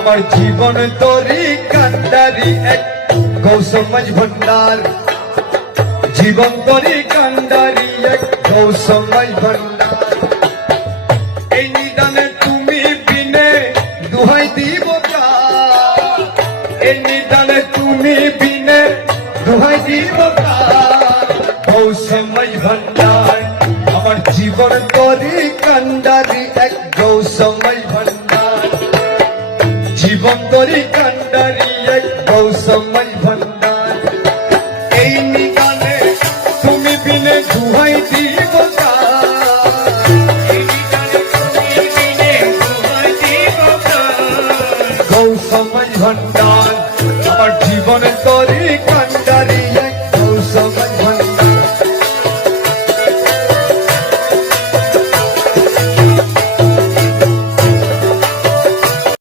আমার জীবন তরি কান্ডারি এক গৌসমাজ ভণ্ডার জীবন তরি কান্ডারি এক গৌসমাজ ভণ্ডার এই নিদানে তুমি বিনে দুহাই দিব কার এই নিদানে তুমি বিনে দুহাই দিব কার গৌসমাজ ভণ্ডার আমার জীবন তরি কান্ডারি এক গৌসমাজ ভণ্ডার জীবন তরি কান্ডারি এক গৌসমাজ ভণ্ডার এই নিদানে তুমি বিনে দুহাই দিব গৌসমাজ ভণ্ডার